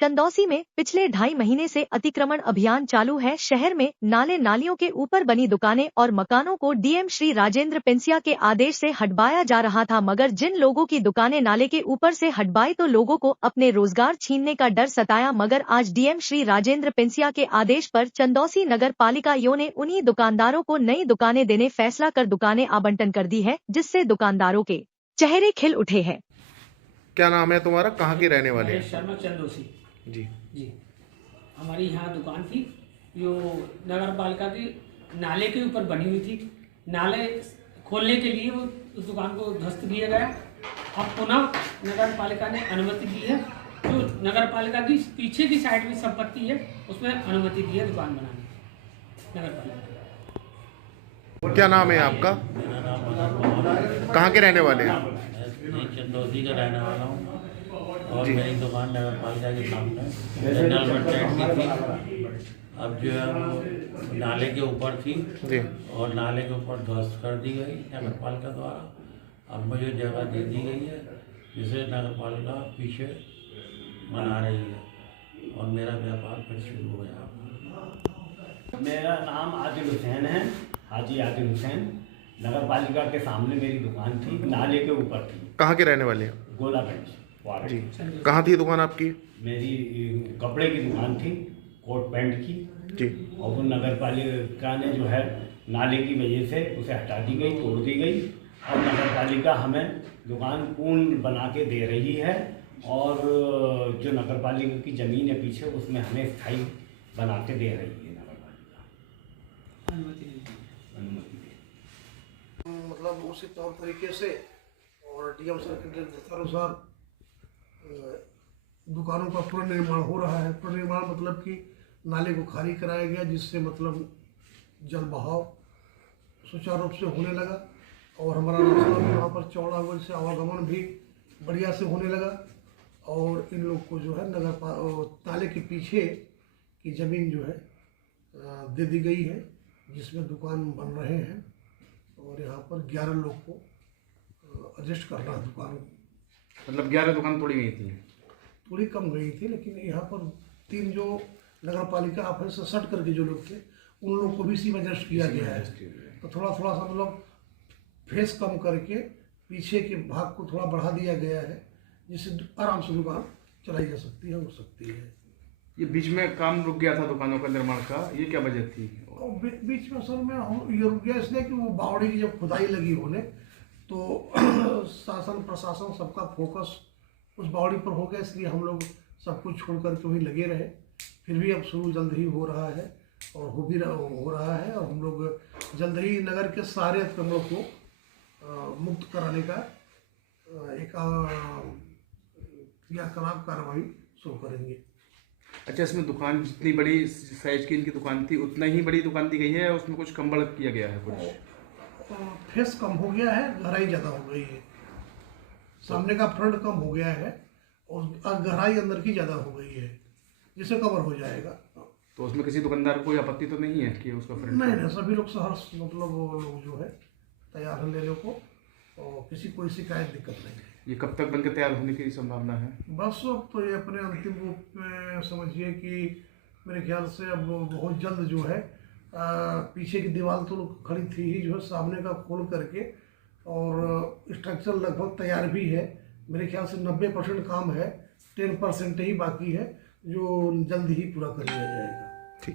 चंदौसी में पिछले 2.5 महीने से अतिक्रमण अभियान चालू है। शहर में नाले नालियों के ऊपर बनी दुकानें और मकानों को डीएम श्री राजेंद्र पेंसिया के आदेश से हटवाया जा रहा था, मगर जिन लोगों की दुकानें नाले के ऊपर से हटवाई तो लोगों को अपने रोजगार छीनने का डर सताया। मगर आज डीएम श्री राजेंद्र पेंसिया के आदेश पर चंदौसी नगर पालिका ने उन्हीं दुकानदारों को नई दुकानें देने फैसला कर दुकानें आवंटन कर दी है, जिससे दुकानदारों के चेहरे खिल उठे हैं। क्या नाम है तुम्हारा, कहाँ के रहने वाले हैं? शर्मा चंदौसी जी। हमारी यहाँ दुकान थी जो नगर पालिका की नाले के ऊपर बनी हुई थी। नाले खोलने के लिए वो उस दुकान को ध्वस्त किया गया। अब पुनः नगर पालिका ने अनुमति दी है। जो नगर पालिका की पीछे की साइड में संपत्ति है उसमें अनुमति दी है दुकान बनाने की नगर पालिका। क्या नाम है आपका? कहाँ के रहने वाले हैं? मैं चंदौसी का रहने वाला हूँ और मेरी दुकान नगर पालिका के सामने जनरल बस स्टैंड की थी। अब जो है वो नाले के ऊपर थी और नाले के ऊपर ध्वस्त कर दी गई नगर पालिका द्वारा। अब मुझे जगह दे दी गई है जिसे नगर पालिका पीछे बना रही है और मेरा व्यापार फिर शुरू हो गया। मेरा नाम आदिल हुसैन है, हाजी आदिल हुसैन। नगर पालिका के सामने मेरी दुकान थी, नाले के ऊपर थी। कहाँ के रहने वाले हैं? गोलागंज जी। कहाँ थी दुकान आपकी? मेरी कपड़े की दुकान थी, कोट पैंट की जी। और वो नगर पालिका ने जो है नाले की वजह से उसे हटा दी गई, तोड़ दी गई और नगर पालिका हमें दुकान पूर्ण बना के दे रही है। और जो नगर पालिका की ज़मीन है पीछे उसमें हमें स्थायी बना के दे रही है नगर पालिका, अनुमति दे। मतलब उसी तौर तरीके से और डीएम सर के निर्देशानुसार दुकानों का पुनर्निर्माण हो रहा है। पुनर्निर्माण मतलब कि नाले को खाली कराया गया, जिससे मतलब जल बहाव सुचारू रूप से होने लगा और हमारा रास्ता भी वहाँ पर चौड़ा हुआ, जिससे आवागमन भी बढ़िया से होने लगा। और इन लोग को जो है नाले के पीछे की ज़मीन जो है दे दी गई है, जिसमें दुकान बन रहे हैं। और यहाँ पर 11 लोग को एडजस्ट करना है दुकान। मतलब 11 दुकान तोड़ी गई थी? थोड़ी कम गई थी, लेकिन यहाँ पर 3 जो नगर पालिका ऑफिस से सट करके जो लोग थे उन लोग को भी इसी में एडजस्ट किया गया है। तो थोड़ा थोड़ा सा मतलब फेस कम करके पीछे के भाग को थोड़ा बढ़ा दिया गया है, जिससे आराम से दुकान चलाई जा सकती है, हो सकती है। ये बीच में काम रुक गया था दुकानों का निर्माण का, ये क्या वजह थी? और बीच में असल में ये रुक गया इसलिए कि वो बावड़ी की जब खुदाई लगी होने तो शासन प्रशासन सबका फोकस उस बावड़ी पर हो गया, इसलिए हम लोग सब कुछ छोड़ करके वहीं लगे रहे। फिर भी अब शुरू जल्द ही हो रहा है और हो रहा है और हम लोग जल्द ही नगर के सारे अतिक्रमणों को मुक्त कराने का एक क्रियाकलाप कार्रवाई शुरू करेंगे। अच्छा, इसमें दुकान जितनी बड़ी साइज की इनकी दुकान थी उतना ही बड़ी दुकान दी गई है या उसमें कुछ कम बढ़ किया गया है? कुछ फेस कम हो गया है, गहराई ज़्यादा हो गई है। सामने का फ्रंट कम हो गया है और गहराई अंदर की ज़्यादा हो गई है, जिससे कवर हो जाएगा। तो उसमें किसी दुकानदार को कोई आपत्ति तो नहीं है कि उसका फ्रंट? नहीं, सभी लोग सहर्ष मतलब वो लोग जो है तैयार है लेने को और किसी कोई शिकायत दिक्कत नहीं है। ये कब तक बनकर तैयार होने की संभावना है? बस अब तो ये अपने अंतिम रूप में समझिए कि मेरे ख्याल से अब बहुत जल्द जो है पीछे की दीवार तो खड़ी थी ही, जो है सामने का खोल करके और स्ट्रक्चर लगभग तैयार भी है। मेरे ख्याल से 90% काम है, 10% ही बाकी है जो जल्द ही पूरा कर लिया जाएगा।